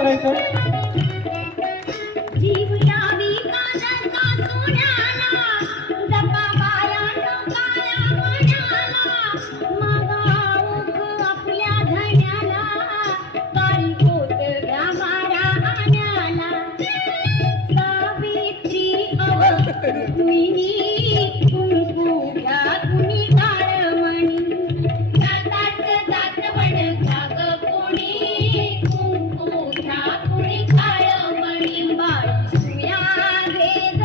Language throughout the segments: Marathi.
करायचं? जीव यावी कानाचा सोन्याला, डब्बा बायानो काया मण्याला, मागाऊक आपल्या धण्याला, काळी कोतड्या मारा आण्याला. सावित्री अवकुणी कुंकू घ्या कुणी काळमणी, जाताच जातवड घ्या ग कुणी, कुंकू घ्या कुणी काळमणी. बाई सुया घे ग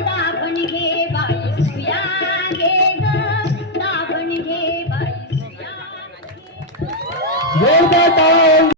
दाभण घे, बाई सुया घे ग दाभण घे, बाई सुया घे. जोरदार टाळ्या